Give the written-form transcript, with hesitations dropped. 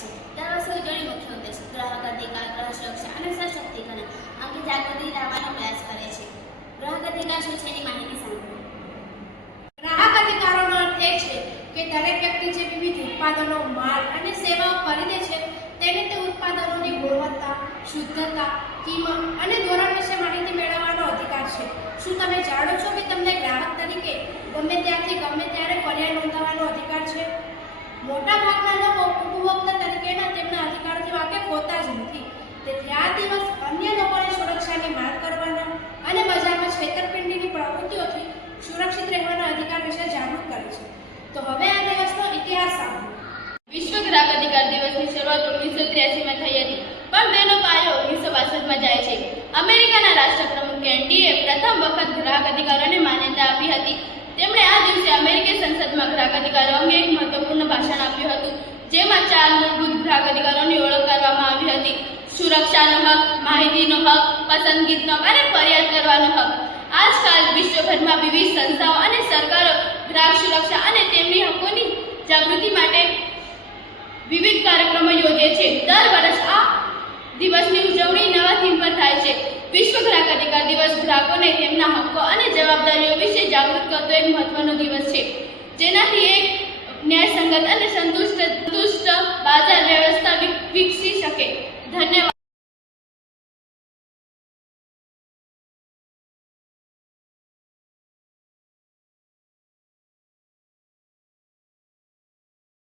છે। દર વર્ષે ઉજવણી મુખ્ય ઉદ્દેશ ગ્રાહક અધિકાર, ગ્રાહક સુરક્ષા અને સશક્તિકરણ અંગે જાગૃતિ લાવવાનો પ્રયાસ કરે છે। ગ્રાહક અધિકાર શું છે એની માહિતી સાંભળો। ગ્રાહક અધિકારોનો અર્થ એ છે કે દરેક વ્યક્તિ જે વિવિધ ઉત્પાદનો, માલ અને સેવાઓ ખરીદે છે તેને તે ઉત્પાદનોની ગુણવત્તા, શુદ્ધતા, કિંમત અને ધોરણ વિશે માહિતી મેળવવાનો અધિકાર છે। શું તમે જાણો છો કે તમને ગ્રાહક તરીકે ગમે ત્યાંથી ગમે ત્યારે ફરિયાદ નોંધાવવાનો અધિકાર છે? મોટાભાગના લોકો ઉપભોક્તા તરીકેના તેમના અધિકારોથી વાકેફ હોતા જ નથી। તેથી આ દિવસ અન્ય લોકોની સુરક્ષાની માંગ કરવાના અને બજારમાં છેતરપિંડીની પ્રવૃત્તિઓથી સુરક્ષિત રહેવાના અધિકાર વિશે જાગૃત કરે છે। તો હવે આ દિવસનો ઇતિહાસ સાંભળો। વિશ્વ ગ્રાહક અધિકાર દિવસની શરૂઆત 1983માં થઈ હતી, પણ તેનો પાયો 1962માં જાય છે। અમેરિકાના રાષ્ટ્રપ્રમુખ કેનેડીએ પ્રથમ વખત ગ્રાહક અધિકારોને માન્યતા આપી હતી। તેમણે આ દિવસે અમેરિકી સંસદમાં ગ્રાહક અધિકારો અંગે એક મહત્વપૂર્ણ ભાષણ આપ્યું હતું, જેમાં 4 મૂળભૂત ગ્રાહક અધિકારોની ઓળખ કરવામાં આવી હતી: સુરક્ષાનો હક, માહિતીનો હક, પસંદગીનો હક અને ફરિયાદ કરવાનો હક। આજકાલ વિશ્વભરમાં વિવિધ સંસ્થાઓ અને સરકારો ગ્રાહક સુરક્ષા અને તેમની હકોની જાગૃતિ માટે વિવિધ કાર્યક્રમો યોજે છે। દર વર્ષે આ દિવસની ઉજવણી નવા થીમ પર થાય છે। વિશ્વ ગ્રાહક અધિકાર દિવસ ગ્રાહકોને તેમના હક્કો અને જવાબદારીઓ વિશે જાગૃત કરતો એક મહત્વનો દિવસ છે, જેનાથી એક ન્યાયસંગત અને સંતુષ્ટ બજાર વ્યવસ્થા વિકસી શકે। ધન્યવાદ।